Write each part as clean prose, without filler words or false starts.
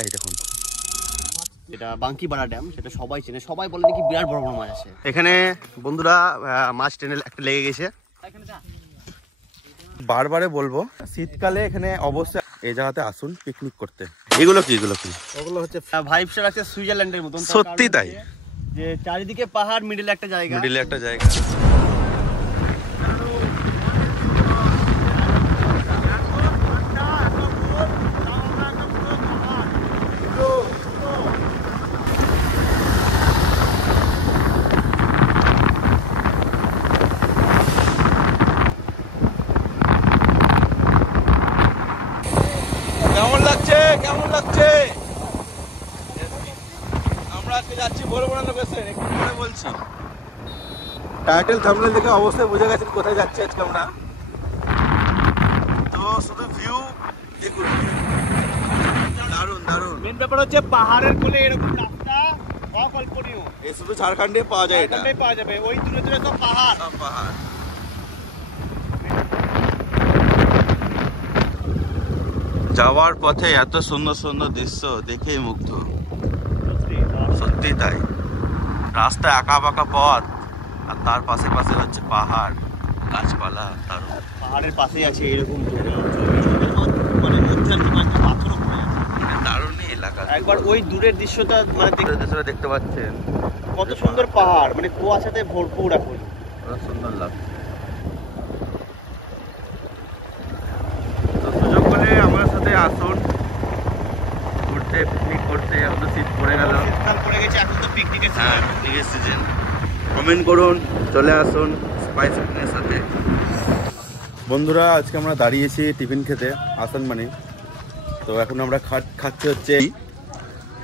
এই দেখুন এটা বাঙ্কিপাড়া ড্যাম, সেটা সবাই চেনে, সবাই বলে নাকি বিরাট বড় বড় মাছ আছে এখানে। বন্ধুরা মাছ টেনে একটা লেগে গেছে। বারবারে বলবো শীতকালে এখানে অবশ্যই এই জায়গাতে আসুন পিকনিক করতে। এগুলো কি ওগুলো হচ্ছে ভাইবস আছে সুইজারল্যান্ডের মতন। সত্যি তাই, যে চারিদিকে পাহাড়, মিডলে একটা জায়গা। কেমন লাগছে? আমরা আজকে যাচ্ছি বলবো না লোকেশন, একটু পরে বলছি। টাইটেল থাম্বনেল দেখে অবশ্যই বুঝে গেছেন কোথায় যাচ্ছি আজকে আমরা। তো শুধু ভিউ দেখুন, দারুণ দারুণ। মেন ব্যাপার হচ্ছে পাহাড়ের কোলে এরকম রাস্তা অকল্পনীয়। এই শুধু ঝাড়খণ্ডে পাওয়া যায়, এটা পাওয়া যাবে। ওই দূরে দূরে তো পাহাড়। যাওয়ার পথে এত সুন্দর সুন্দর দৃশ্য দেখেই মুগ্ধ, সত্যি তাই। রাস্তায় আঁকা বাঁকা পথ, আর তার পাশে পাশে হচ্ছে পাহাড়, গাছপালা। দারুণ। পাহাড়ের পাশেই আছে এরকম মানে পাথরও পড়ে আছে। মানে দারুণ এলাকা। একবার ওই দূরের দৃশ্যটা মানে দেখতে পাচ্ছেন কত সুন্দর পাহাড়, মানে কুয়াশাতে ভরপুর। এখন সুন্দর লাগছে। তো সুযোগ হলে আমার সাথে আসুন ঘুরতে, পিকনিক করতে। এখন তো শীত পড়ে গেল, শীতকাল পড়ে গেছে, এখন তো পিকনিকের সিজন। কমেন্ট করুন, চলে আসুন স্পাইস পিকনিকের সাথে। বন্ধুরা আজকে আমরা দাঁড়িয়েছি টিফিন খেতে আসানমানি। তো এখন আমরা খাচ্ছি হচ্ছে,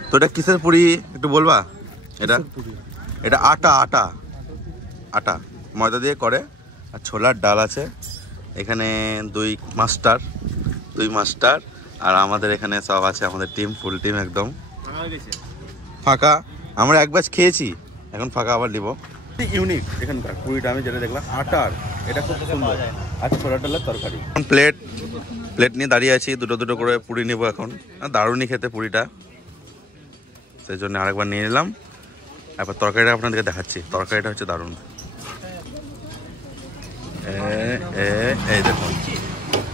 তো এটা কিসের পুরি একটু বলবা? এটা আটা ময়দা দিয়ে করে, আর ছোলার ডাল আছে। এখানে দুই মাস্টার আর আমাদের এখানে সব আছে, আমাদের টিম, ফুল টিম একদম ফাঁকা। আমরা এক ব্যাচ খেয়েছি, এখন ফাঁকা আবার নিব। ইউনিক এখানকার পুরিটা আমি যেটা দেখলাম আটার, এটা খুব সুন্দর। আর ছোলার ডালের তরকারি। প্লেট নিয়ে দাঁড়িয়ে আছি, দুটো করে পুরি নেবো এখন। দারুণই খেতে পুরিটা, সেই জন্য আরেকবার নিয়ে নিলাম। এবার তরকারিটা আপনাদেরকে দেখাচ্ছি। তরকারিটা হচ্ছে দারুণ। এই দেখুন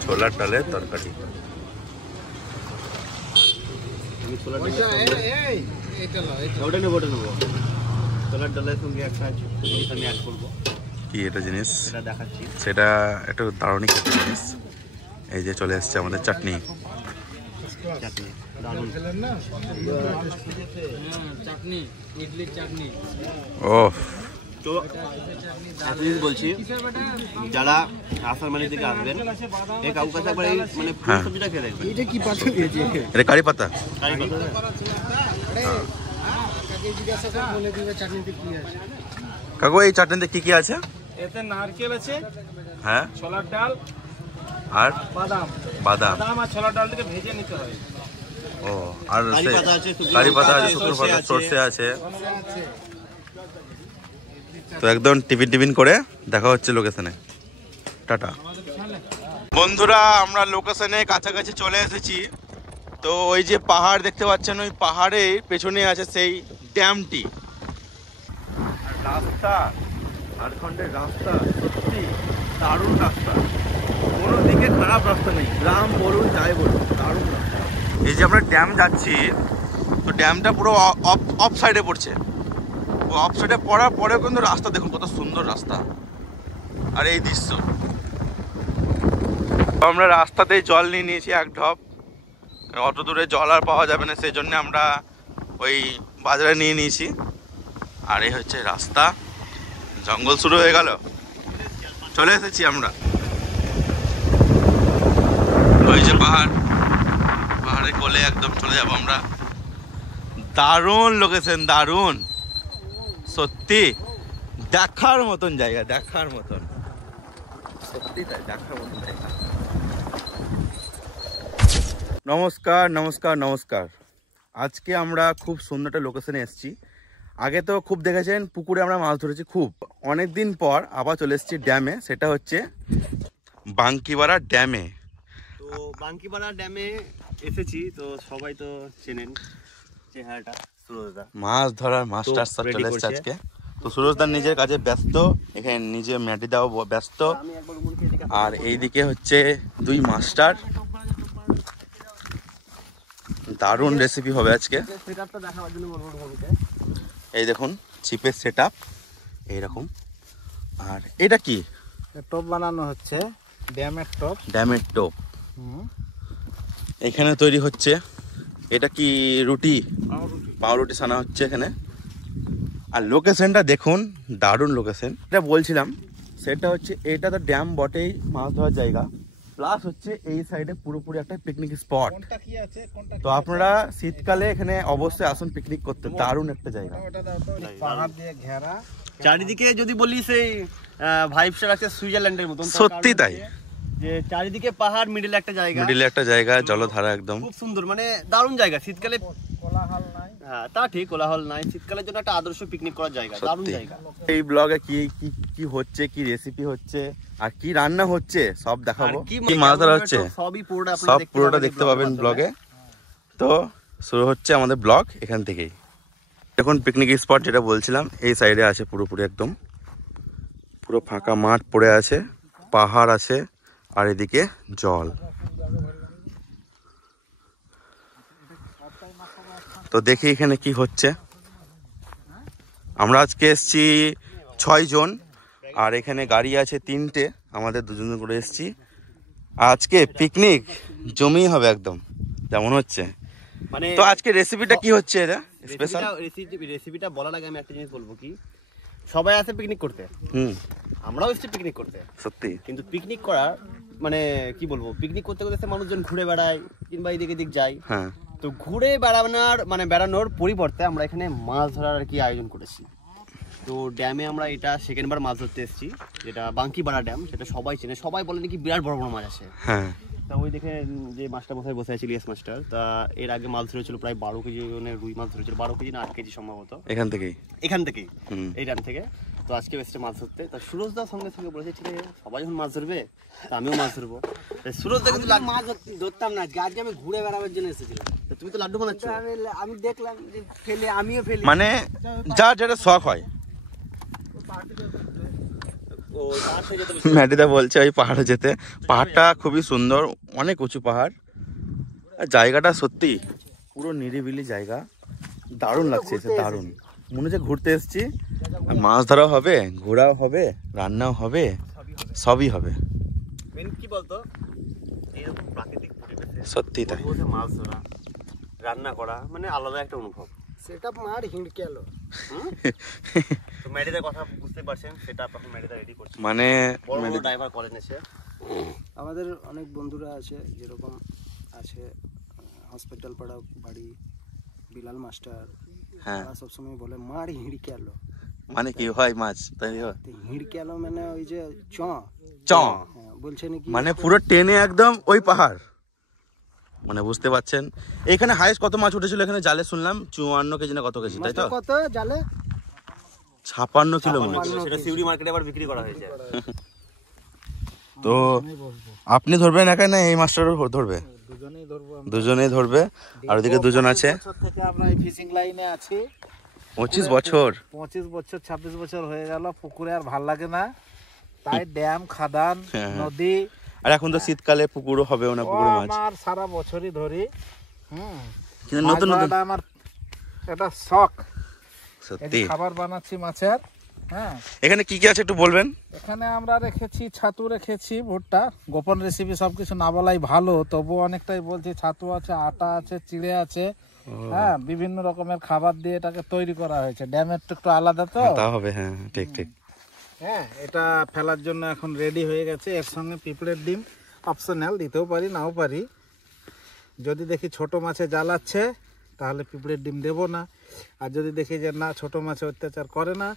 ছোলার ডালের তরকারি। ছোলার ডালের সঙ্গে একটা জিনিস আমি অ্যাড করবো। কি এটা জিনিস? সেটা দেখাচ্ছি। সেটা একটু দারুণই খেতে জিনিস। এই যে চলে এসছে আমাদের চাটনি। ও বলছি, যারা আসানমানি থেকে আসবেন এই কাউ কাছে একবার এই মানে সবজিটা খেয়ে দেখবেন। এটা কি পাতা দিয়েছে? এটা কারি পাতা। কাকু এই চাটনিতে কি কি আছে? এতে নারকেল আছে, হ্যাঁ, ছোলার ডাল আর বাদাম আর ছোলার ডালটাকে ভেজে নিতে হয়। ও, আর কারি পাতা আছে, শুকনো পাতা, সরষে আছে। তো একদম টিফিন করে দেখা হচ্ছে লোকেশনে। টাটা। বন্ধুরা আমরা লোকেশনে কাছাকাছি চলে এসেছি। তো ওই যে পাহাড় দেখতে পাচ্ছেন, ওই পাহাড়ের পেছনে আছে সেই ড্যামটি। রাস্তা, ঝাড়খণ্ডের রাস্তা সত্যি দারুণ রাস্তা, কোনো দিকে খারাপ রাস্তা নেই। গ্রাম বলুন যাই বলুন, দারুণ রাস্তা। এই যে আমরা ড্যাম যাচ্ছি, তো ড্যামটা পুরো অফ সাইডে পড়ছে। ও অফ সাইডে পড়ার পরে কিন্তু রাস্তা দেখুন কত সুন্দর রাস্তা, আর এই দৃশ্য। আমরা রাস্তাতেই জল নিয়ে নিয়েছি এক ঢপ, অত দূরে জল আর পাওয়া যাবে না, সেই জন্য আমরা ওই বাজারে নিয়ে নিয়েছি। আর এই হচ্ছে রাস্তা। জঙ্গল শুরু হয়ে গেল, চলে এসেছি আমরা। ওই যে পাহাড়ের কোলে একদম চলে যাবো আমরা। দারুণ লোকেশন, দারুণ সত্যি, দেখার মতন জায়গা, দেখার মতন সত্যি, তাই দেখার মতন জায়গা। নমস্কার নমস্কার নমস্কার। আজকে আমরা খুব সুন্দর একটা লোকেশনে এসেছি। আগে তো খুব দেখেছেন পুকুরে আমরা মাছ ধরেছি, খুব অনেক দিন পর আবার চলে এসেছি ড্যামে, সেটা হচ্ছে বাঙ্কিপাড়া ড্যামে। তো তো বাঙ্কিপাড়া ড্যামে এসেছি, তো সবাই তো চেনেন চেহারাটা, সুরজদা মাছ ধরার মাস্টার স্যার ready চলে এসেছে করছে। আজকে। তো সুরজদার নিজের কাজে ব্যস্ত, এখানে নিজে ম্যাটি দাও ব্যস্ত, আমি একবার মুড়ি খেয়ে দেখি। আর এইদিকে হচ্ছে দুই মাস্টার। দারুণ রেসিপি হবে আজকে। সেটআপটা দেখাবার জন্য বলবো তোমাকে। এই দেখুন চিপের সেট আপ এইরকম। আর এটা কি? টপ বানানো হচ্ছে, ড্যামের টপ। ড্যামের টোপ এখানে তৈরি হচ্ছে। এটা কি রুটি? পাউরুটি সানা হচ্ছে এখানে। আর লোকেশনটা দেখুন, দারুণ লোকেশন। এটা বলছিলাম সেটা হচ্ছে, এটা তো ড্যাম বটেই, মাছ ধরার জায়গা, প্লাস হচ্ছে এই সাইডে পুরোপুরি একটা পিকনিক স্পট। কোনটা কি আছে, কোনটা তো আপনারা শীতকালে এখানে অবশ্যই আসুন পিকনিক করতে, দারুণ একটা জায়গা। ওটা দাও তো, পাহাড় দিয়ে ঘেরা। চারিদিকে যদি বলি সেই ভাইবসটা আছে সুইজারল্যান্ডের মতন। তার সত্যি কারণ তাই। হচ্ছে যে চারিদিকে পাহাড়, মিডিলে একটা জায়গা, মিডিলে একটা জায়গা, জলধারা একদম। খুব সুন্দর, মানে দারুণ জায়গা। শীতকালে কোলাহল নাই। হ্যাঁ তা ঠিক, কোলাহল নাই, শীতকালের জন্য একটা আদর্শ পিকনিক করার জায়গা, দারুণ সত্যি। জায়গা। এই ব্লগে কি কি কি হচ্ছে, কি রেসিপি হচ্ছে আর কি রান্না হচ্ছে সব দেখাবো। আর কি কি মাছ ধরা হচ্ছে সবই পুরোটা সব আপনারা পুরোটা দেখতে পাবেন ব্লগে। তো শুরু হচ্ছে আমাদের ব্লগ এখান থেকেই। এখন পিকনিক স্পট যেটা বলছিলাম, এই সাইডে আছে পুরোপুরি একদম, পুরো ফাঁকা মাঠ পড়ে আছে, পাহাড় আছে, আর এদিকে জল। তো দেখি এখানে কি হচ্ছে। আমরা আজকে এসছি 6 জন, আর এখানে গাড়ি আছে 3টে, আমাদের 2 জন করে এসছি। আজকে পিকনিক জমিয়ে হবে একদম, যেমন হচ্ছে। মানে তো আজকে রেসিপিটা কি হচ্ছে এটা স্পেশাল? রেসিপিটা বলার আগে আমি একটা জিনিস বলবো, কি সবাই আসে পিকনিক করতে, আমরাও এসেছি পিকনিক করতে, সত্যি। কিন্তু পিকনিক করার মানে কি বলবো, পিকনিক করতে করতে মানুষজন ঘুরে বেড়ায় কিংবা এদিক এদিক যায়। হ্যাঁ, তো ঘুরে বেড়ানোর পরিবর্তে আমরা এখানে মাছ ধরার আর কি আয়োজন করেছি। তো ড্যামে আমরা এটা সেকেন্ডবার মাছ ধরতে এসেছি, যেটা বাঙ্কিপাড়া ড্যাম, সেটা সবাই চেনে, সবাই বলে নাকি বিরাট বড় বড় মাছ আসে। হ্যাঁ। তা ওই দেখে যে মাছটা কোথায় বসে আছে, ইলিয়াস মাছটার, তা এর আগে মাছ ধরেছিল প্রায় 12 কেজি ওজনের রুই মাছ ধরেছিল, 12 কেজি না 8 কেজি সম্ভবত, এখান থেকেই। এই ড্যাম থেকে। তো আজকে এসেছে মাছ ধরতে। তা সুরজদার সঙ্গে সঙ্গে বলেছে, ঠিক আছে সবাই যখন মাছ ধরবে তা আমিও মাছ ধরবো। সুরজদা কিন্তু মাছ ধরতাম না, আজকে আমি ঘুরে বেড়াবার জন্য এসেছিলাম। তুমি তো লাড্ডু বানাচ্ছ। আমি দেখলাম যে ফেলে, আমিও ফেলি। মানে যার যেটা শখ হয়। ও তার থেকে যেতে ম্যাডিদা বলছে ওই পাহাড়ে যেতে। পাহাড়টা খুবই সুন্দর, অনেক উঁচু পাহাড়, আর জায়গাটা সত্যি পুরো নিরিবিলি জায়গা, দারুণ লাগছে এসে, দারুণ মনে হচ্ছে ঘুরতে এসেছি। মাছ ধরাও হবে, ঘোরাও হবে, রান্নাও হবে, সবই হবে। মেন কি বলতো, এরকম প্রাকৃতিক পরিবেশে সত্যি তাই। বসে মাছ ধরা, রান্না করা, মানে আলাদা একটা অনুভব। সেটা মার হিঁড়কে এলো। তো ম্যাডিদার কথা বুঝতে পারছেন, সেটা আপনাকে ম্যাডিদা রেডি করছে, মানে বড় বড় ড্রাইভার করেন এসে। আমাদের অনেক বন্ধুরা আছে, যেরকম আছে হসপিটাল পাড়া বাড়ি বিলাল মাস্টার, হ্যাঁ, তারা সবসময় বলে মার হিঁড়কে এলো। মানে কি হয় মাছ তাই হয়? তো হিঁড়কে এলো মানে ওই যে চ, চ হ্যাঁ, বলছে নাকি মানে পুরো টেনে একদম ওই পাহাড়, মানে বুঝতে পারছেন। এখানে হাইস্ট কত মাছ উঠেছিল এখানে জালে? শুনলাম 54 কেজি না কত কেজি, তাই তো? মাছটা কত জালে? 56 কিলো মাছ। সেটা সিউড়ি মার্কেটে আবার বিক্রি করা হয়েছে। তো আপনি ধরবেন একা না এই মাস্টারও ধরবে? দুজনেই ধরবো। দুজনেই ধরবে। আর ওদিকে দুজন আছে। বছর থেকে আমরা এই ফিশিং লাইনে আছি। 25 বছর। 25 বছর 26 বছর হয়ে গেল। পুকুরে আর ভাল লাগে না, তাই ড্যাম, খাদান, হ্যাঁ। নদী। আর এখন তো শীতকালে পুকুরও হবেও না, পুকুরে মাছ। আমার সারা বছরই ধরি। কিন্তু নতুন নতুন মাছ আমার এটা শখ। সত্যি। খাবার বানাচ্ছি মাছের। হ্যাঁ, এখানে কি কি আছে একটু বলবেন? এখানে আমরা রেখেছি ছাতু, রেখেছি ভুট্টা। গোপন রেসিপি, সবকিছু না বলাই ভালো, তবু অনেকটাই বলছি। ছাতু আছে, আটা আছে, চিড়ে আছে, হ্যাঁ, বিভিন্ন রকমের খাবার দিয়ে এটাকে তৈরি করা হয়েছে। ড্যামের তো একটু আলাদা তো। তা হবে, হ্যাঁ ঠিক ঠিক। হ্যাঁ, এটা ফেলার জন্য এখন রেডি হয়ে গেছে। এর সঙ্গে পিঁপড়ের ডিম অপশনাল, দিতেও পারি নাও পারি। যদি দেখি ছোট মাছে জ্বালাচ্ছে তাহলে পিঁপড়ের ডিম দেবো না, আর যদি দেখি যে না ছোট মাছে অত্যাচার করে না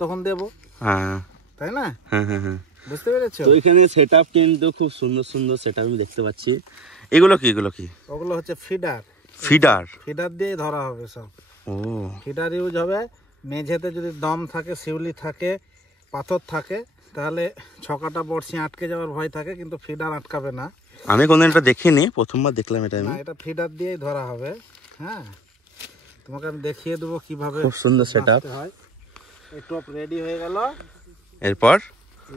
তখন দেবো, হ্যাঁ তাই না? হ্যাঁ হ্যাঁ হ্যাঁ। বুঝতে পেরেছো? তো এখানে সেটআপ কিন্তু খুব সুন্দর সুন্দর সেটআপ আমি দেখতে পাচ্ছি। এগুলো কি, এগুলো কি? ওগুলো হচ্ছে ফিডার। ফিডার। ফিডার দিয়ে ধরা হবে সব। ও, ফিডার ইউজ হবে। মেঝেতে যদি দম থাকে, শিউলি থাকে, পাথর থাকে, তাহলে ছকাটা বড়শি আটকে যাওয়ার ভয় থাকে, কিন্তু ফিডার আটকাবে না। আমি কোনদিন এটা দেখিনি, প্রথমবার দেখলাম এটা না আমি। এটা ফিডার দিয়েই ধরা হবে। হ্যাঁ, তোমাকে আমি দেখিয়ে দেবো কিভাবে খুব সুন্দর সেটআপ। গাঁথতে হয়। এই টপ রেডি হয়ে গেল, এরপর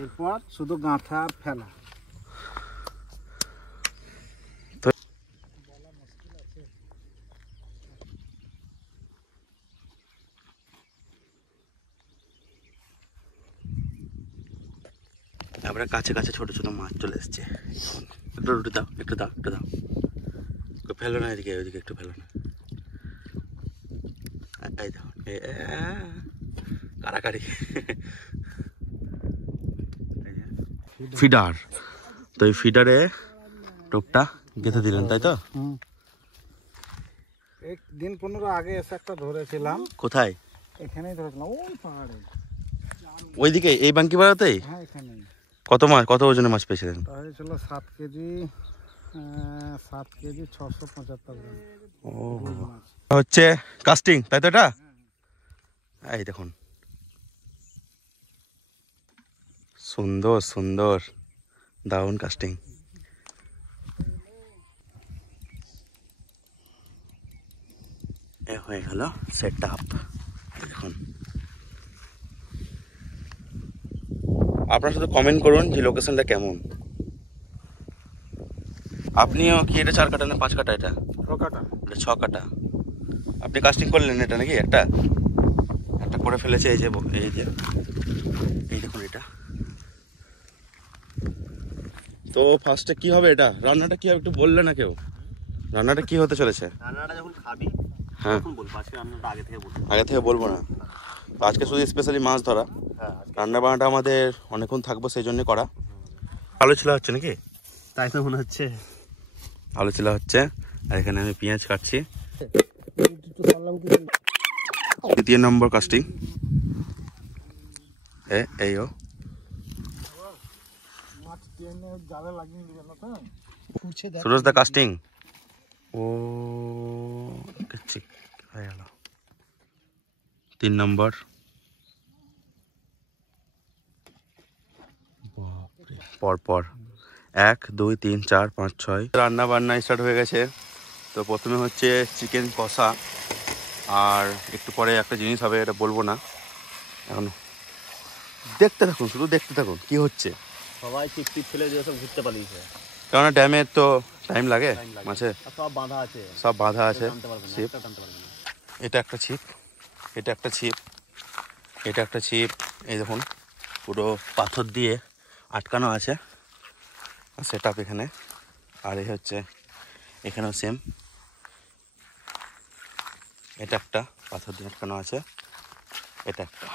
এরপর শুধু গাঁথা আর ফেলা। আমরা কাছে কাছে ছোট ছোট মাছ চলে এসছে। একটু রুটি দাও, একটু দাও, একটু দাও। ফেলো না এদিকে, ওইদিকে একটু ফেলো না। এই দাও, কারাকারি। ফিডার, তো এই ফিডারে টোপটা গেঁথে দিলেন, তাই তো? এক দিন 15 আগে এসে একটা ধরেছিলাম। কোথায়? এখানেই ধরেছিলাম, ওই পাহাড়ে। ওইদিকে এই বাঙ্কি পাড়াতেই? হ্যাঁ এখানেই। কত মাছ, কত ওজনের মাছ পেয়েছিলেন? তা হয়েছিল 7 কেজি, 7 কেজি 675 গ্রাম। ও হচ্ছে কাস্টিং, তাই তো? এটা এই দেখুন, সুন্দর সুন্দর, দারুণ কাস্টিং। এ হয়ে গেল সেট আপ। দেখুন, আপনারা শুধু কমেন্ট করুন যে লোকেশনটা কেমন। আপনিও কি এটা 4 কাটা না 5 কাটা? এটা রকাটা এটা 6 কাটা। আপনি কাস্টিং করলেন এটা নাকি? একটা করে ফেলেছে। এই যে এই দেখুন এটা। তো ফার্স্টে কি হবে, এটা রান্নাটা কি হবে একটু বললে না কেউ? রান্নাটা কি হতে চলেছে? রান্নাটা যখন খাবি হ্যাঁ, তখন বলবো, আজকে রান্নাটা আগে থেকে বলবো। আগে থেকে বলবো না। তো আজকে শুধু স্পেশালি মাছ ধরা, হ্যাঁ, রান্না বান্নাটা আমাদের অনেকক্ষণ থাকবো সেই জন্য করা। আলু ছিলা হচ্ছে নাকি? তাই তো মনে হচ্ছে। আলু ছিলা হচ্ছে, আর এখানে আমি পেঁয়াজ কাটছি। দ্বিতীয় নম্বর কাস্টিং। এই ও মাছ টেনে জালে লাগিয়ে দিবে না তো? ফুটছে দেখ। সুরজ দা কাস্টিং। ও ঠিক হয়ে গেল। 3 নম্বর। পরপর 1 2 3 4 5 6 রান্না বান্না স্টার্ট হয়ে গেছে। তো প্রথমে হচ্ছে চিকেন কষা, আর একটু পরে একটা জিনিস হবে, এটা বলবো না এখন। দেখতে থাকুন, শুধু দেখতে থাকুন কি হচ্ছে। সবাই ছিপ টিপ ফেলে দিয়ে সব ঘুরতে পালিয়েছে। কেননা ড্যামের তো টাইম লাগে মাছে, আর সব বাঁধা আছে, সব বাঁধা আছে। টানতে পারবে না, ছিপ, একটা টানতে পারবে না। এটা একটা ছিপ, এটা একটা ছিপ, এটা একটা ছিপ। এই দেখুন পুরো পাথর দিয়ে আটকানো আছে সেট আপ এখানে। আর এই হচ্ছে এখানেও সেম, এটা একটা পাথর দিয়ে আটকানো আছে, এটা একটা।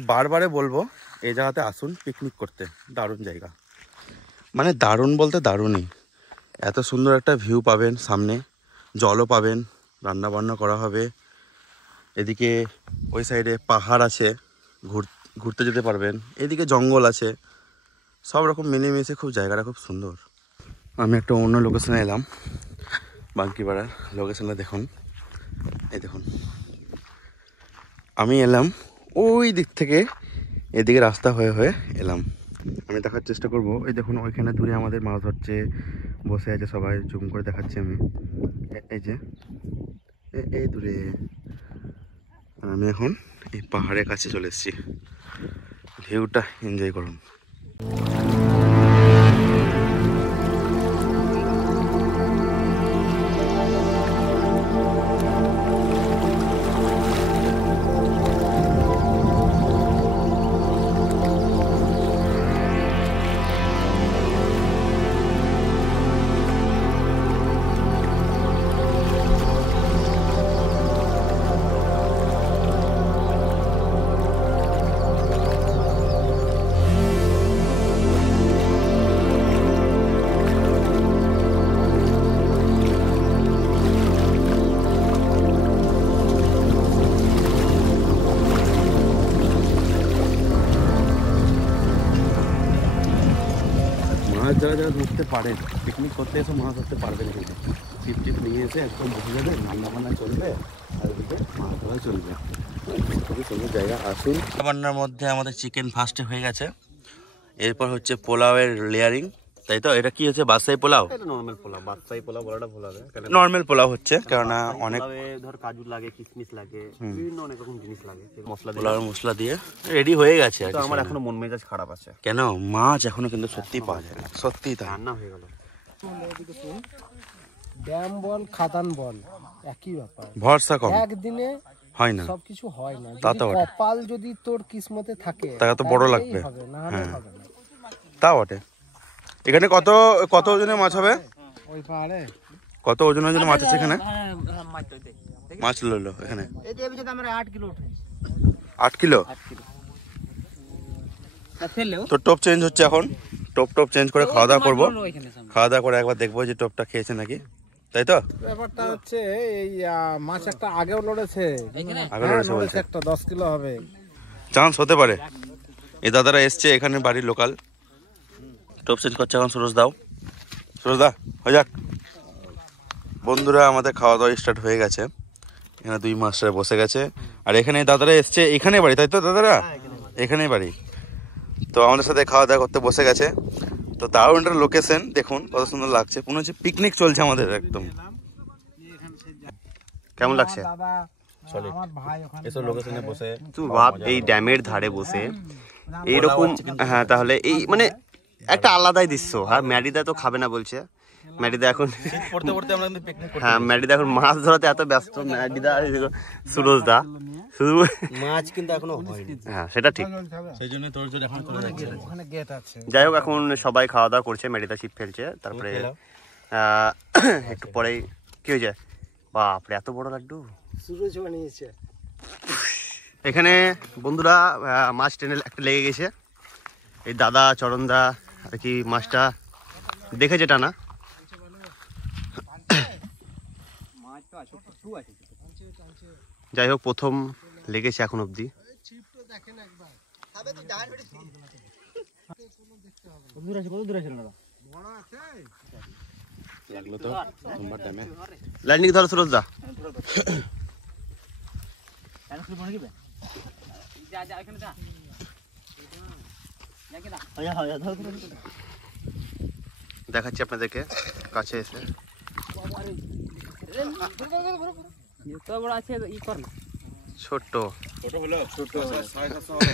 বারবারে বলবো এই জায়গাতে আসুন পিকনিক করতে, দারুণ জায়গা। মানে দারুণ বলতে দারুণই। এত সুন্দর একটা ভিউ পাবেন, সামনে জলও পাবেন, রান্না বান্না করা হবে। এদিকে ওই সাইডে পাহাড় আছে, ঘুরতে যেতে পারবেন। এদিকে জঙ্গল আছে, সব রকম মিলেমিশে খুব জায়গাটা খুব সুন্দর। আমি একটা অন্য লোকেশনে এলাম, বাঙ্কিপাড়ার লোকেশনটা দেখুন। এই দেখুন, আমি এলাম ওই দিক থেকে এদিকে রাস্তা হয়ে হয়ে এলাম। আমি দেখার চেষ্টা করব। এই দেখুন ওইখানে দূরে আমাদের মাছ ধরছে, বসে আছে সবাই, জুম করে দেখাচ্ছি আমি। এই যে এই দূরে। আর আমি এখন এই পাহাড়ের কাছে চলে এসেছি, ভিউটা এনজয় করুন। মাছ যারা যারা ধরতে পারেন, পিকনিক করতে এসে মাছ ধরতে পারবেন, কিন্তু ছিপ টিপ নিয়ে এসে একদম বসে যাবে, রান্না বান্না চলবে, আর ওদিকে মাছ ধরা চলবে। খুবই সুন্দর জায়গা, আসুন। রান্নার মধ্যে আমাদের চিকেন ফার্স্টে হয়ে গেছে, এরপর হচ্ছে পোলাওয়ের লেয়ারিং, তাই তো? এটা কি হচ্ছে, বাদশাহী পোলাও? এটা নর্মাল পোলাও, বাদশাহী পোলাও বলাটা ভুল হবে। নর্মাল পোলাও হচ্ছে, কেননা অনেক পোলাওয়ে ধর কাজু লাগে, কিশমিশ লাগে, বিভিন্ন অনেক রকম জিনিস লাগে, মশলা দিয়ে। পোলাওয়ের মশলা দিয়ে রেডি হয়ে গেছে আর তো কি। আমার এখনো মন মেজাজ খারাপ আছে। কেন? মাছ এখনো কিন্তু সত্যি পাওয়া যায় না, সত্যি তাই। রান্না হয়ে গেল। ড্যাম বল খাদান বল একই ব্যাপার, ভরসা কম একদিনে হয় না, সবকিছু হয় না। তা যদি তো বটে। কপাল যদি তোর কিসমতে থাকে তাকে তো বড় তাহলেই লাগবে। হবে, না হলে হবে না। তা বটে। এখানে কত কত ওজনের মাছ হবে? ওই পাহাড়ে কত ওজনের মাছ আছে এখানে? মাছ লইলো এখানে 8 কিলো। তো টোপ চেঞ্জ হচ্ছে এখন, টোপ চেঞ্জ করে খাওয়া দাওয়া করবো। খাওয়া দাওয়া করে একবার দেখবো যে টোপটা খেয়েছে নাকি, তাই তো? ব্যাপারটা হচ্ছে এই মাছ একটা আগেও লড়েছে, আগে লড়েছে বলছে। একটা 10 কিলো হবে। চান্স হতে পারে। এই দাদারা এসছে এখানে, বাড়ির লোকাল। টোপ চেঞ্জ করছে এখন সুরজ দাও, সুরজ দা হয়ে যাক। বন্ধুরা আমাদের খাওয়া দাওয়া স্টার্ট হয়ে গেছে। এখানে 2 মাস্টার বসে গেছে, আর এখানে দাদারা এসছে, এখানে বাড়ি, তাই তো দাদারা? এখানেই বাড়ি। তো আমাদের সাথে খাওয়া দাওয়া করতে বসে গেছে। তো দারুণ একটা লোকেশন, দেখুন কত সুন্দর লাগছে, মনে হচ্ছে পিকনিক চলছে আমাদের একদম। কেমন লাগছে? দাদা আমার ভাই ওখানে এসব লোকেশনে বসে তুই ভাব, এই ড্যামের ধারে বসে এইরকম, হ্যাঁ তাহলে এই মানে একটা আলাদাই দৃশ্য। হ্যাঁ ম্যাডিদা তো খাবে না বলছে, ম্যাডিদা এখন পড়তে পড়তে আমরা কিন্তু পিকনিক করতে। হ্যাঁ ম্যাডিদা এখন মাছ ধরাতে এত ব্যস্ত, ম্যাডিদা আর সুরজ দা শুধু মাছ কিন্তু এখনো হয়নি। হ্যাঁ সেটা ঠিক, সেই জন্য তোর জন্য এখন চলে যাচ্ছে। ওখানে গেট আছে। যাই হোক এখন সবাই খাওয়া দাওয়া করছে, ম্যাডিদা ছিপ ফেলছে, তারপরে একটু পরেই কি হয়ে যায়। বাপরে এত বড় লাড্ডু সুরজ বানিয়েছে। এখানে বন্ধুরা মাছ টেনে একটা লেগে গেছে। এই দাদা চরণদা আর কি মাছটা দেখেছে টানা। যাই হোক প্রথম লেগেছে এখন অবধি। লাগলো তো তোমার টাইমে। লাইনিং ধরো সুরজ দা। দেখাচ্ছি আপনাদেরকে কাছে এসে। ছোট্ট ছোট হলো, ছোট 750 হবে,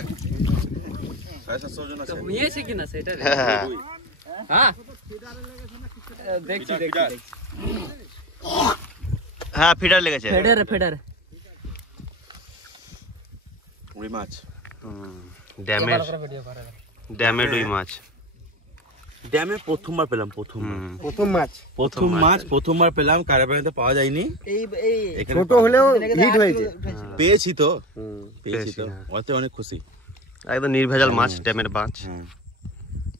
750 ওজন আছে। হ্যাঁ হ্যাঁ ফিডার লেগেছে, ফেডার রুই মাছ। ড্যামের রুই মাছ। ড্যামে প্রথমবার পেলাম, প্রথম মাছ প্রথমবার পেলাম, কারাবাড়িতে পাওয়া যায়নি। এখানে ছোট হলেও হিট হয়েছে। পেয়েছি তো, পেয়েছি, তো হ্যাঁ। ওতে অনেক খুশি। একদম নির্ভেজাল মাছ, ড্যামের মাছ।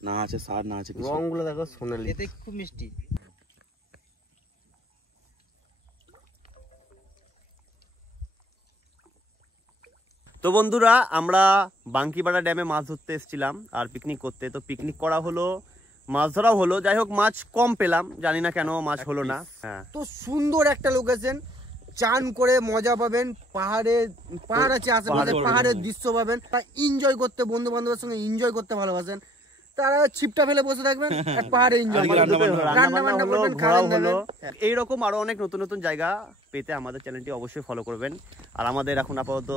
না আছে সার, না আছে কিছু। রংগুলো দেখো সোনালি। এতে খুব মিষ্টি। তো বন্ধুরা আমরা বাঙ্কিপাড়া ড্যামে মাছ ধরতে এসেছিলাম আর পিকনিক করতে। তো পিকনিক করা হলো, মাছ ধরাও হলো। যাই হোক মাছ কম পেলাম, জানি না কেন মাছ হলো না। হ্যাঁ তো সুন্দর একটা লোকেশন, চান করে মজা পাবেন, পাহাড় আছে আশেপাশে, পাহাড়ের দৃশ্য পাবেন, এনজয় করতে, বন্ধু বান্ধবের সঙ্গে এনজয় করতে ভালোবাসেন, তারা ছিপটা ফেলে বসে থাকবেন আর পাহাড়ে এনজয় করবেন, রান্না বান্না করবেন, খাওয়া দাওয়া। এইরকম আরো অনেক নতুন নতুন জায়গা পেতে আমাদের চ্যানেলটি অবশ্যই ফলো করবেন। আর আমাদের এখন আপাতত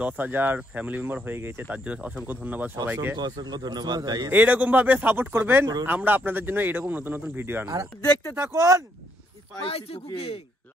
10,000 ফ্যামিলি মেম্বার হয়ে গেছে, তার জন্য অসংখ্য ধন্যবাদ সবাইকে। অসংখ্য ধন্যবাদ গাইস। এইরকম ভাবে সাপোর্ট করবেন, আমরা আপনাদের জন্য এইরকম নতুন নতুন ভিডিও আনবো। দেখতে থাকুন স্পাইসি কুকিং।